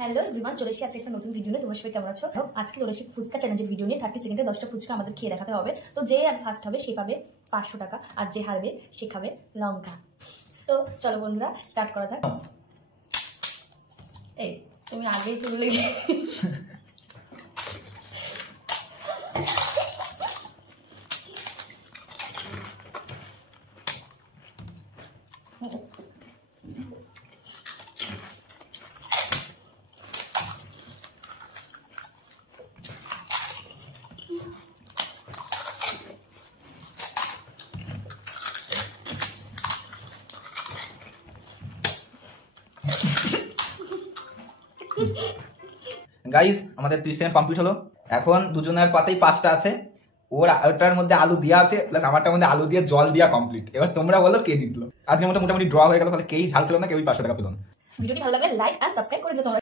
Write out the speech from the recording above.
Hello everyone, চলে এসেছি আজকে একটা নতুন ভিডিও নিয়ে। তোমরা সবাই কেমন আছো? আজকে চলে এসেছি ফুচকা চ্যালেঞ্জের ভিডিও নিয়ে। 30 সেকেন্ডে 10টা ফুচকা আমাদের খেয়ে দেখাতে হবে। তো যে আর ফার্স্ট হবে সে পাবে 500 টাকা, আর যে হারবে সে খাবে লঙ্কা। তো চলো বন্ধুরা, স্টার্ট করা যাক। এই তুমি আগেই তুললে। গাইস আমাদের 30 সেকেন্ড কমপ্লিট হলো। এখন দুজনের পাতেই 5টা আছে। ওটার মধ্যে আলু দেওয়া আছে, প্লাস আমারটার মধ্যে আলু দিয়ে জল দেওয়া কমপ্লিট। এবার তোমরা বলো কে জিতলো। আজকে মোটামুটি ড্র হয়ে গেল, তাহলে কেই ঝাল ছিল না, কেউই 500 টাকা পেল না। ভিডিওটি ভালো লাগলে লাইক আর সাবস্ক্রাইব করে দিও তোমরা।